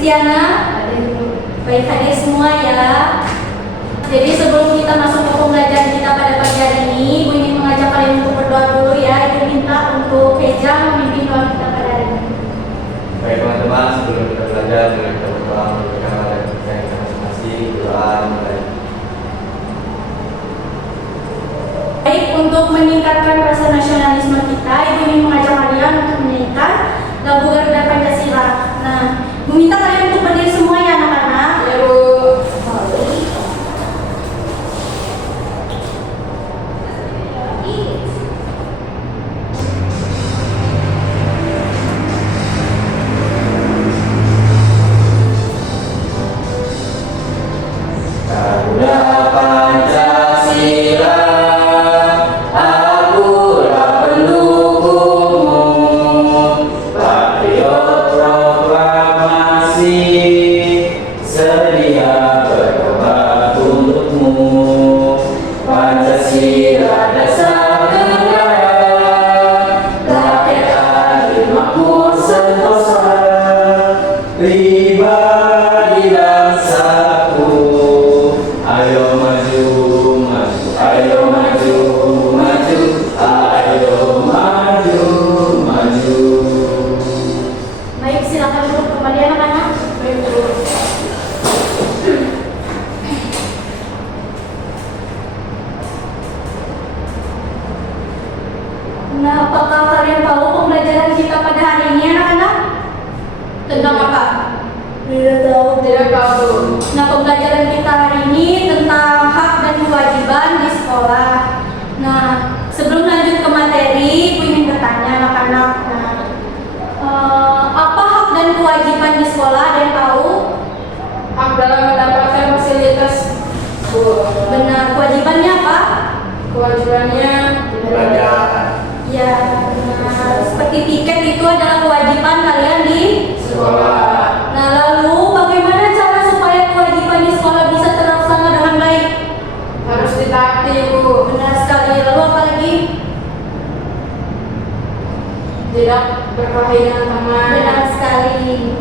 Kristiana? Baik, hadir semua ya. Jadi sebelum kita masuk ke pembelajaran kita pada pagi hari ini, Ibu ingin mengajak kalian untuk berdoa dulu ya. Ibu minta untuk Keja memimpin doa kita pada hari ini. Baik teman-teman, sebelum kita belajar, dengan kita berdoa memberikan hal yang kita masing-masing, doa mulai. Baik, untuk meningkatkan rasa nasionalisme kita, Ibu ingin mengajak kalian untuk menyanyikan lagu Garuda Pancasila. Nah, Ibu minta kalian untuk berdiri semua ya anak-anak. Ya Bu. Garuda Pancasila, akulah pendukungmu, patriot proklamasi, sedia berkorban untukmu. Pancasila dasar negara, rakyat adil makmur sentosa, pribadi bangsaku. Ayo maju, maju, ayo maju, maju, ayo maju, maju. Baik, silakan duduk kembali anak-anak. Baik Bu. Nah, apakah kalian tahu pembelajaran kita pada hari ini anak-anak? Tentang apa? Tidak tahu. Tidak tahu Bu. Nah, pembelajaran kita hari ini tentang hak dan kewajiban di sekolah. Nah, sebelum lanjut ke materi, Ibu ingin bertanya anak-anak. Nah, apa hak dan kewajiban di sekolah? Ada yang tahu? Hak dalam mendapatkan fasilitas Bu. Benar. Kewajibannya apa? Kewajibannya Belajar. Ya, benar. Seperti tiket itu adalah kewajiban kalian di Sekolah. Nah, lalu bagaimana cara supaya kewajiban di sekolah bisa terlaksana dengan baik? harus ditaati Bu. Benar sekali. Lalu apa lagi? Tidak berkelahi dengan teman. Benar sekali.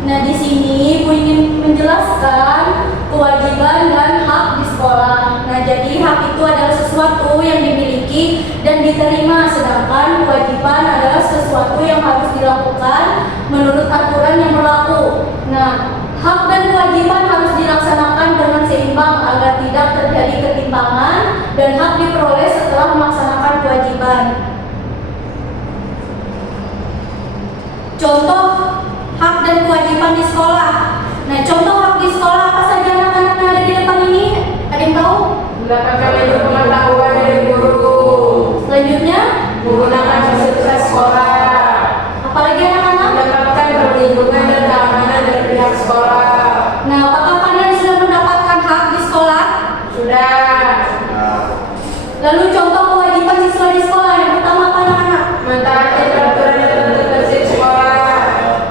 Nah, di sini Ibu ingin menjelaskan kewajiban dan hak di sekolah. Nah, jadi hak itu adalah sesuatu yang dimiliki dan diterima, sedangkan kewajiban adalah sesuatu yang harus dilakukan menurut aturan yang berlaku. Nah, hak dan kewajiban harus dilaksanakan dengan seimbang agar tidak terjadi ketimpangan dan hak diperoleh setelah melaksanakan kewajiban. Contoh hak dan kewajiban di sekolah. Nah, contoh hak di sekolah apa saja anak-anak yang ada di depan ini? Ada yang tahu? Mendapatkan ilmu pengetahuan dari guru. Selanjutnya, Menggunakan fasilitas sekolah. apalagi anak-anak? Mendapatkan perlindungan dan keamanan dari pihak sekolah. Nah, apakah kalian sudah mendapatkan hak di sekolah? Sudah. Lalu contoh kewajiban siswa di sekolah yang pertama apa anak-anak? Mentaati peraturan dan tata tertib sekolah.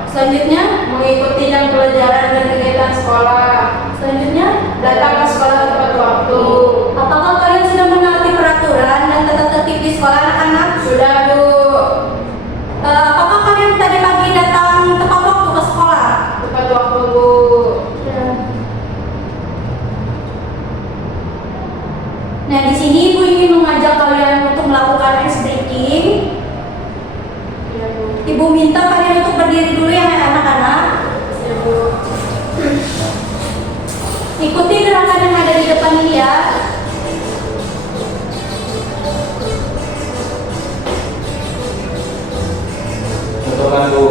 Selanjutnya, Mengikuti jam pelajaran dan kegiatan sekolah. selanjutnya, Datang ke sekolah tepat waktu. apakah kalian sudah menaati peraturan dan tata tertib di sekolah anak-anak? Sudah Bu. Apakah kalian tadi pagi datang tepat waktu ke sekolah? Tepat waktu Bu. Nah, di sini Ibu ingin mengajak kalian untuk melakukan ice breaking. Ya Bu. Ibu minta kalian untuk berdiri dulu ya anak-anak. Ya Bu. Ikuti gerakan yang ada di depan ini ya. Contohkan Bu.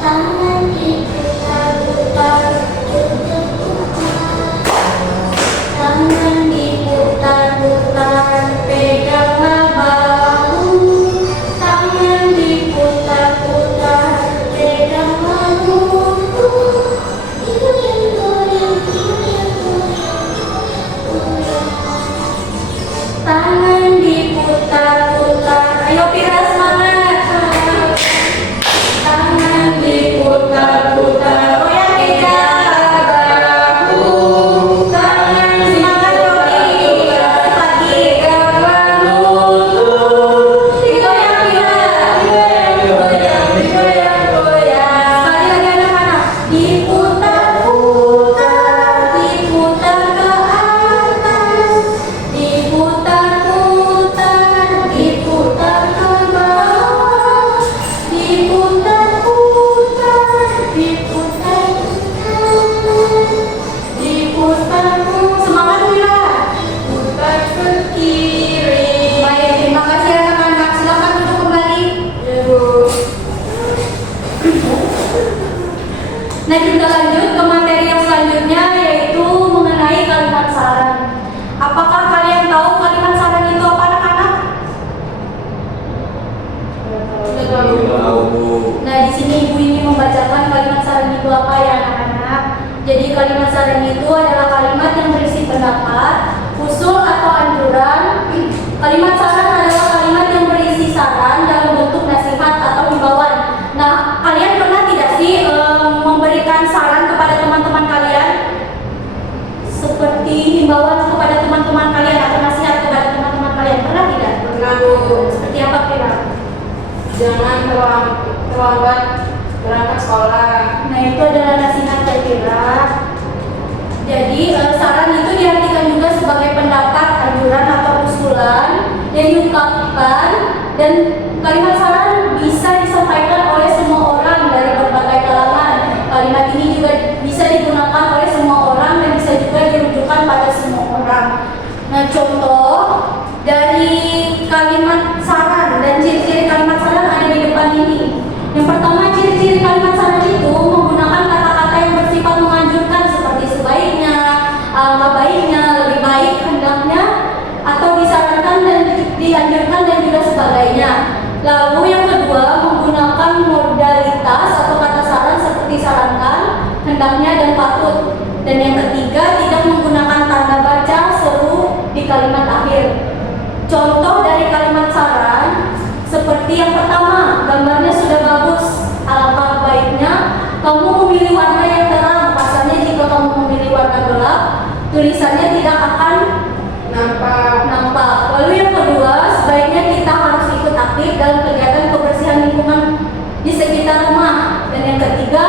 Tangan diputar-putar, tangan diputar-putar, peganglah bahu. Tangan diputar-putar, peganglah lutut. Goyang, goyang, goyang, goyang. Nah, kita lanjut ke materi yang selanjutnya, yaitu mengenai kalimat saran. Apakah kalian tahu kalimat saran itu apa, anak-anak? Tahu Bu. Nah, di sini Ibu ingin membacakan kalimat saran itu apa ya, anak-anak. Jadi kalimat saran itu adalah kalimat yang berisi pendapat, usul atau anjuran. Kalimat saran adalah kalimat yang berisi saran dalam bentuk nasihat atau himbauan. Nah, kalian pernah tidak sih memberikan saran kepada teman-teman kalian? Seperti himbauan kepada teman-teman kalian atau nasihat kepada teman-teman kalian, pernah tidak? Pernah Bu. Seperti apa kira? Jangan terlambat berangkat sekolah. Nah, itu adalah nasihat ya kira. Jadi saran itu diartikan juga sebagai pendapat, anjuran atau usulan yang diungkapkan, dan kalimat saran bisa disampaikan oleh semua orang dari berbagai kalangan. Kalimat ini juga bisa digunakan oleh semua orang dan bisa juga dirujukan pada semua orang. Nah, contoh dari kalimat saran dan ciri-ciri kalimat saran ada di depan ini. Yang pertama, ciri-ciri kalimat saran itu menggunakan kata-kata yang bersifat menganjurkan seperti sebaiknya, alangkah baiknya, lebih baik, hendaknya, atau disarankan dan dianjurkan dan juga sebagainya. Lalu yang kedua, menggunakan modalitas atau kata saran seperti sarankan, hendaknya, dan patut. Dan yang ketiga, tidak menggunakan tanda baca, seru di kalimat akhir. Contoh dari kalimat saran seperti yang pertama, gambarnya sudah bagus, alangkah baiknya kamu memilih warna yang terang. Pasalnya jika kamu memilih warna gelap, tulisannya tidak akan nampak. Lalu yang kedua, sebaiknya kita harus ikut aktif dalam kegiatan kebersihan lingkungan di sekitar rumah. Dan yang ketiga,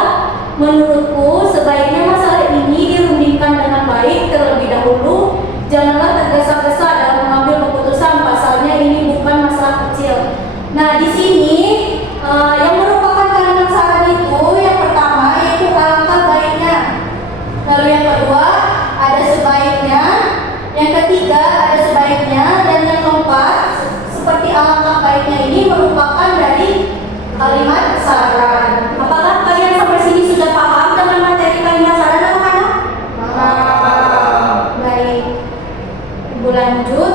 menurutku sebaiknya masalah ini dirundingkan dengan baik terlebih dahulu. Janganlah tergesa-gesa dalam mengambil keputusan. Pasalnya ini bukan masalah kecil. Nah, di sini yang merupakan kalimat saran itu yang pertama yaitu alangkah baiknya. Lalu yang kedua ada sebaiknya, yang ketiga ada sebaiknya, dan yang keempat seperti alangkah baiknya ini merupakan dari kalimat saran. Apakah kalian sampai sini sudah paham dengan materi kalimat saran, anak-anak? Baik. Ibu lanjut.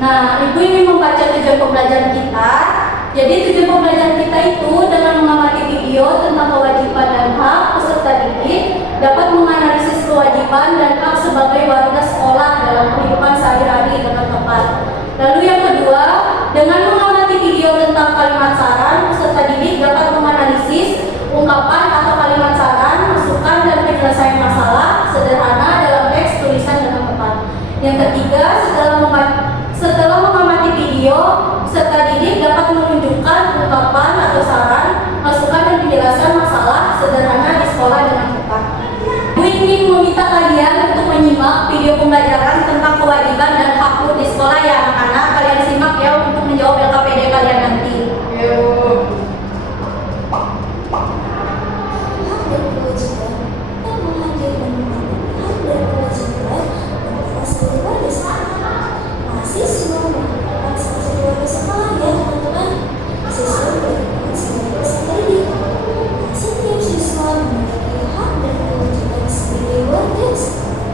Nah, Ibu ingin membaca tujuan pembelajaran kita. Jadi tujuan pembelajaran kita itu dengan mengamati video tentang kewajiban dan hak peserta didik dapat menganalisis kewajiban dan hak sebagai warga sekolah dalam kehidupan sehari-hari dengan tepat. Lalu yang kedua, dengan mengamati video tentang kalimat saran, peserta didik dapat menganalisis ungkapan atau kalimat saran, masukan dan penyelesaian masalah sederhana dalam teks tulisan dengan tepat. Yang ketiga, setelah mengamati video, peserta didik dapat menunjukkan ungkapan atau saran, masukan dan penjelasan masalah sederhana di sekolah dengan tepat. Ibu ingin meminta kalian untuk menyimak video pembelajaran tentang kewajiban dan hak di sekolah ya anak-anak. Kalian simak ya untuk menjawab LKPD kalian nanti. Mahasiswa merupakan salah satu warga sekolah ya teman-teman. Siswa berperan sebagai peserta didik. Setiap siswa memiliki hak dan kewajiban sebagai warga sekolah.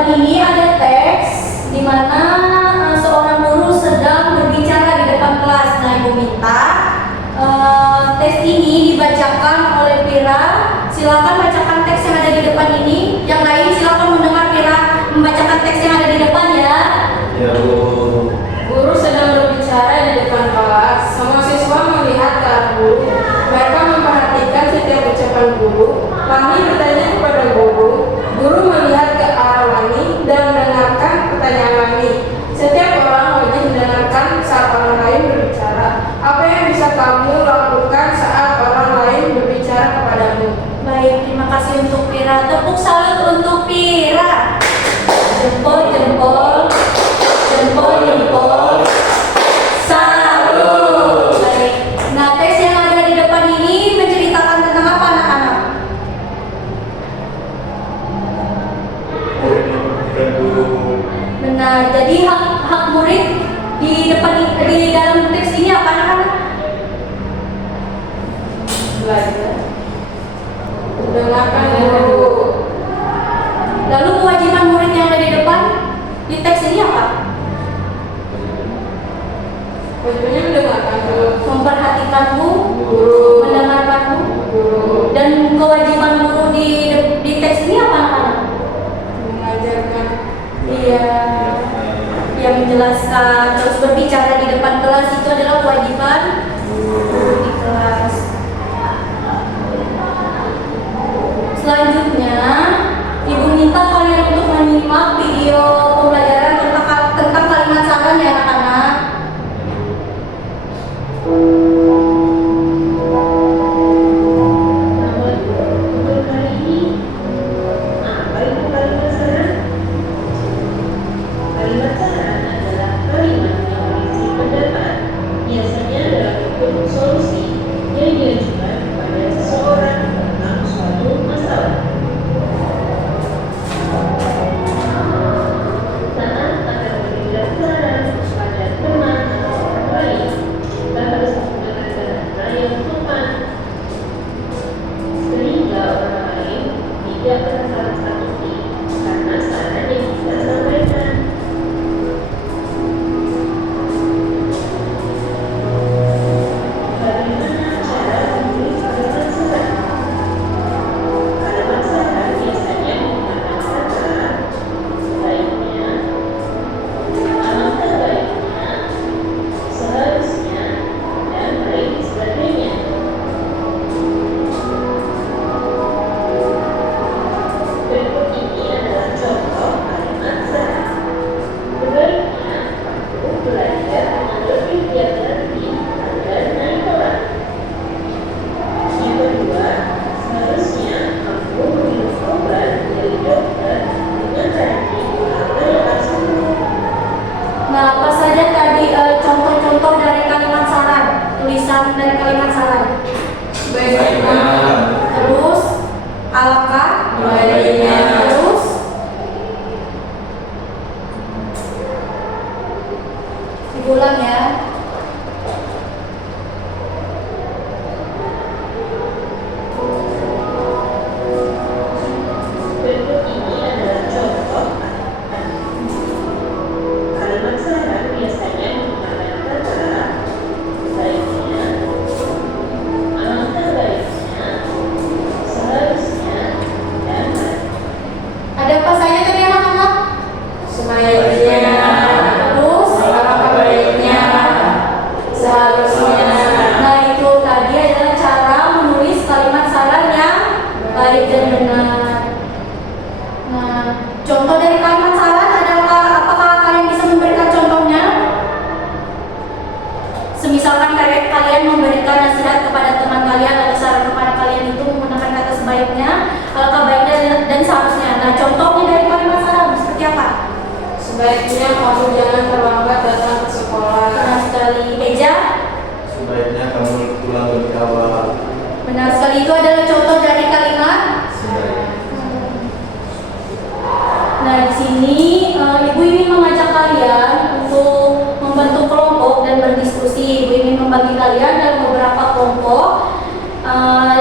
depan ini ada teks di mana seorang guru sedang berbicara di depan kelas. Nah, Ibu minta teks ini dibacakan oleh Pira. Silakan bacakan teks yang ada di depan ini. Yang lain silakan mendengar Pira membacakan teks yang ada di depan ya. Ya Bu. Guru sedang berbicara di depan kelas. Semua siswa melihat ke arah guru. Mereka memperhatikan setiap ucapan guru. Wani bertanya kepada guru. Guru melihat ke arah Wani dan mendengarkan pertanyaan Wani. Setiap orang wajib mendengarkan saat orang lain berbicara. Apa yang bisa kamu lakukan saat orang lain berbicara kepadamu? Baik, terima kasih untuk Pira. Tepuk salut untuk Pira. Jempol, jempol, jempol, jempol. Salut. Baik. Nah, teks yang ada di depan ini menceritakan tentang apa, anak-anak? Benar. Jadi hak murid di dalam teks ini apa, anak-anak? Belajar. Mendengarkan guru. Lalu kewajiban murid yang ada di depan di teks ini apa? Kewajibannya mendengarkan guru. Memperhatikanmu, Guru. mendengarkanmu. Guru. Dan kewajiban guru di teks ini apa, anak-anak? Mengajarkan. Yang menjelaskan, terus berbicara di depan kelas itu adalah kewajiban guru di kelas. Selanjutnya, Ibu minta kalian untuk menyimak video pembelajaran tentang kalimat saran ya, anak-anak. Untuk hari ini, apa itu kalimat saran? Kalimat saran adalah kalimat yang berisi pendapat, biasanya dalam bentuk solusi yang diajukan kepada seseorang tentang suatu masalah. Saat akan memberikan saran kepada teman atau orang lain, kita harus menggunakan bahasa yang sopan sehingga orang lain tidak merasa tersakiti karena saran yang kita sampaikan. Bagaimana cara menulis kalimat saran? Kalimat saran biasanya menggunakan kata sebaiknya, alangkah baiknya, seharusnya, dan lain sebagainya. Berikut ini adalah contoh kalimat saran. Sebaiknya kamu belajar dengan lebih giat lagi agar naik kelas. Yang kedua, seharusnya kamu minum obat dari dokter dengan rajin selama 8 sembuh. Nah, apa saja tadi contoh-contoh dari kalimat saran, tulisan dari kalimat saran? Baiknya. Terus, alangkah? Baiknya. Terus, diulang ya. Berikut ini adalah contoh kalimat saran biasanya menggunakan kata baiknya, alangkah baiknya, seharusnya, dan lain. Ada apa saja tadi, anak-anak? Sebaiknya. Terus, Alangkah baiknya. Seharusnya. nah itu tadi adalah cara menulis kalimat saran yang baik dan benar. Nah, contoh dari kalimat saran adalah, apakah kalian bisa memberikan contohnya? Semisalkan kalian memberikan nasihat kepada teman kalian atau saran kepada kalian itu menggunakan kata sebaiknya, alangkah baiknya, dan seharusnya. Nah, contohnya dari kalimat saran seperti apa? Sebaiknya kamu jangan terlambat datang ke sekolah. Benar sekali. Eja? Sebaiknya kamu pulang lebih awal. Benar sekali, itu adalah contoh dari kalimat. Nah, di sini Ibu ingin mengajak kalian untuk membentuk kelompok dan berdiskusi. Ibu ingin membagi kalian dalam beberapa kelompok,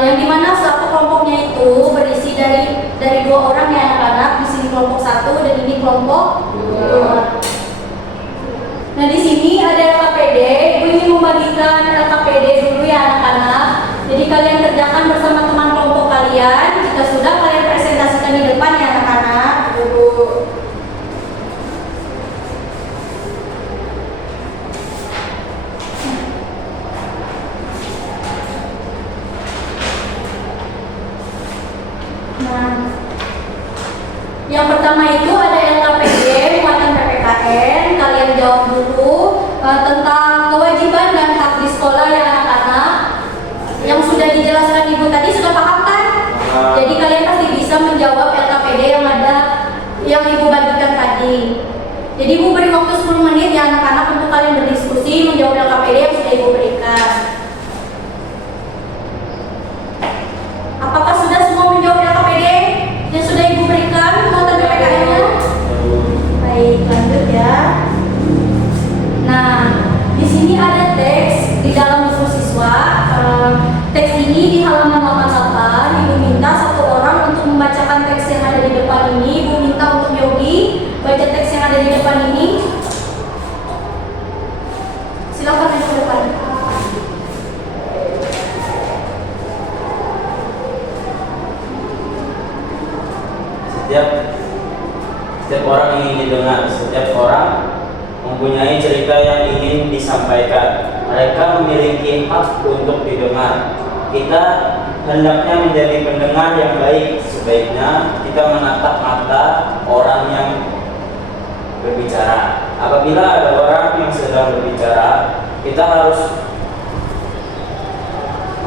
yang dimana satu kelompoknya itu berisi dari 2 orang ya, anak-anak. Di sini kelompok 1 dan ini kelompok 2. Nah, di sini ada LKPD. Ibu ingin membagikan LKPD dulu ya anak-anak. Jadi kalian kerjakan bersama teman kelompok kalian. Jika sudah, kalian presentasikan di depan ya anak-anak. Nah, yang pertama itu ada LKPD, muatan PPKN. Kalian jawab dulu tentang kewajiban dan hak di sekolah ya anak-anak. Yang sudah dijelaskan ibu tadi sudah paham kan? Jadi kalian pasti bisa menjawab LKPD yang ibu bagikan tadi. Jadi ibu beri waktu 10 menit ya anak-anak untuk kalian berdiskusi menjawab LKPD yang sudah ibu berikan. Apakah sudah semua menjawab LKPD yang sudah ibu berikan muatan PPKN-nya? Baik, lanjut ya. Nah, di sini ada teks di dalam buku siswa. Teks ini di halaman 88. Ibu minta satu orang untuk membacakan teks yang ada di depan ini. Ibu minta untuk Yogi baca teks yang ada di depan ini. Silakan maju ke depan. Setiap orang ingin didengar, setiap orang mempunyai cerita yang ingin disampaikan. Mereka memiliki hak untuk didengar. Kita hendaknya menjadi pendengar yang baik. Sebaiknya kita menatap mata orang yang berbicara. Apabila ada orang yang sedang berbicara, kita harus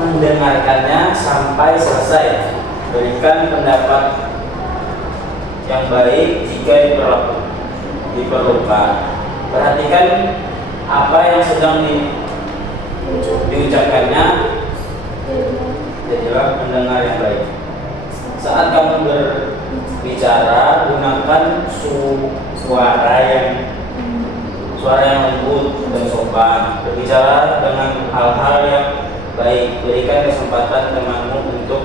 mendengarkannya sampai selesai. Berikan pendapat yang baik jika diperlukan. Perhatikan apa yang sedang diucapkannya. Jadilah pendengar yang baik. Saat kamu berbicara, gunakan suara yang lembut dan sopan. Berbicara dengan hal-hal yang baik. Berikan kesempatan temanmu untuk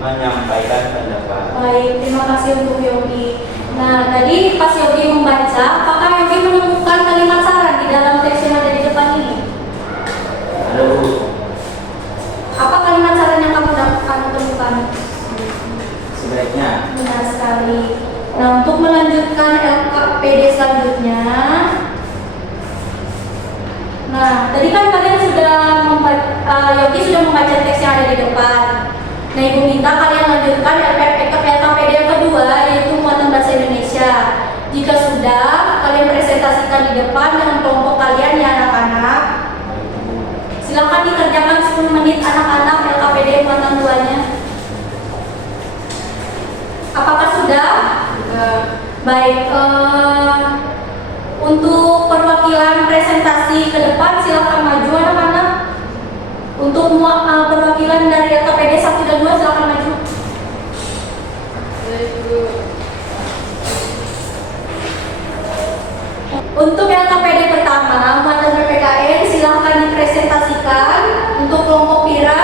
menyampaikan pendapat. Baik, terima kasih untuk Yogi. Nah, tadi pas Yogi membaca, apakah Yogi menemukan kalimat saran di dalam teks yang ada di depan ini? Ada Bu. Apa kalimat saran yang kamu temukan? Sebaiknya. Benar sekali. Nah, untuk melanjutkan LKPD selanjutnya. Nah, tadi kan kalian sudah Yogi sudah membaca teks yang ada di depan. Nah, ibu minta kalian lanjutkan LKPD yang kedua, yaitu muatan bahasa Indonesia. Jika sudah, kalian presentasikan di depan dengan kelompok kalian ya anak-anak. Silakan dikerjakan 10 menit anak-anak LKPD muatan 2-nya. Apakah sudah? Baik. Untuk perwakilan presentasi ke depan, silakan maju anak-anak. Untuk perwakilan dari LKPD 1 dan 2 silakan maju. Untuk LKPD pertama, muatan PPKN silakan dipresentasikan. Untuk kelompok Pira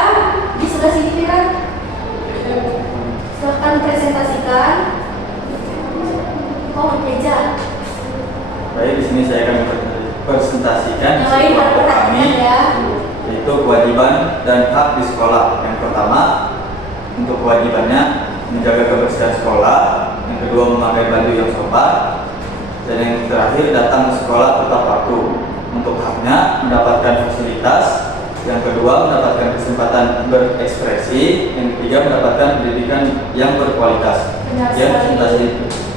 di sebelah sini Pira. Silakan presentasikan. Oh, Eja. Baik, di sini saya akan presentasikan Yang lain kelompok kami, perhatikan ya. yaitu kewajiban dan hak di sekolah. Yang pertama, untuk kewajibannya menjaga kebersihan sekolah. Yang kedua, memakai baju yang sopan. Dan yang terakhir, datang ke sekolah tepat waktu. Untuk haknya, mendapatkan fasilitas. Yang kedua, mendapatkan kesempatan berekspresi. Yang ketiga, mendapatkan pendidikan yang berkualitas. Benar Ya, sekali. presentasi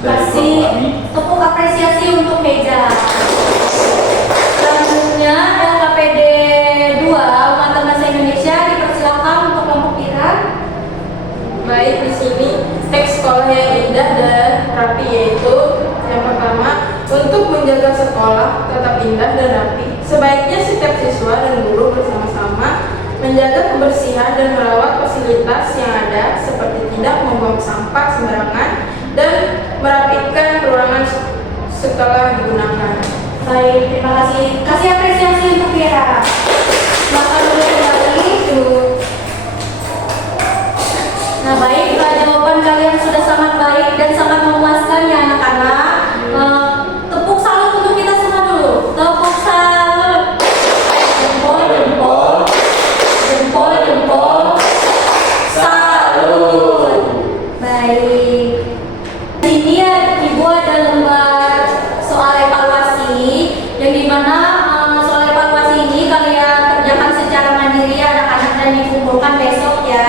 dari Kasih kelompok kami. tepuk apresiasi untuk Heja. Selanjutnya LKPD 2 muatan bahasa Indonesia dipersilakan untuk kelompok Pira. Baik, di sini teks sekolah yang indah dan rapi, yaitu yang pertama, untuk menjaga sekolah tetap indah dan rapi. Sebaiknya setiap siswa dan guru bersama-sama menjaga kebersihan dan merawat fasilitas yang ada, seperti tidak membuang sampah sembarangan dan merapikan ruangan setelah digunakan. Baik, terima kasih. Kasih apresiasi untuk Pira. Silakan dulu kembali. Nah, baik, jawaban kalian sudah sangat baik dan sangat memuaskan ya anak-anak. Baik. Di sini ya Ibu ada lembar soal evaluasi yang dimana soal evaluasi ini kalian kerjakan secara mandiri ya anak-anak dan dikumpulkan besok ya.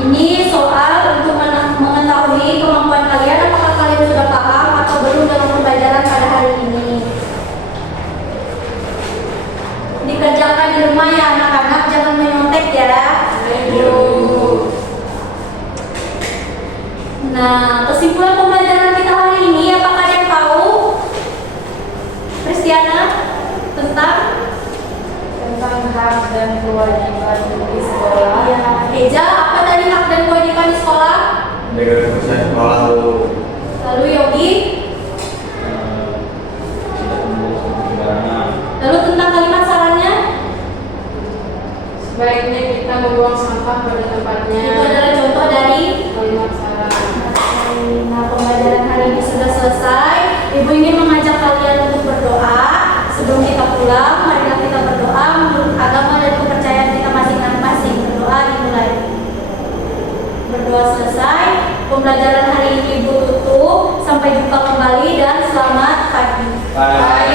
Ini soal untuk mengetahui kemampuan kalian apakah kalian sudah paham atau belum dalam pembelajaran pada hari ini. Dikerjakan di rumah ya anak-anak, jangan menyontek ya. Iya. Nah, kesimpulan pembelajaran kita hari ini apakah kalian tahu? Kristiana tentang hak dan kewajiban di sekolah. ya, Eja apa tadi hak dan kewajiban di sekolah? Menjaga kebersihan sekolah dulu. Lalu Yogi, Tidak membuang sembarangan. lalu tentang kalimat sarannya? Sebaiknya kita membuang sampah pada tempatnya. Itu adalah contoh dari Kalimat saran. Nah, pembelajaran hari ini sudah selesai. Ibu ingin mengajak kalian untuk berdoa. Sebelum kita pulang, marilah kita berdoa menurut agama dan kepercayaan kita masing-masing. Berdoa dimulai. Berdoa selesai. Pembelajaran hari ini Ibu tutup. Sampai jumpa kembali dan selamat pagi. Bye.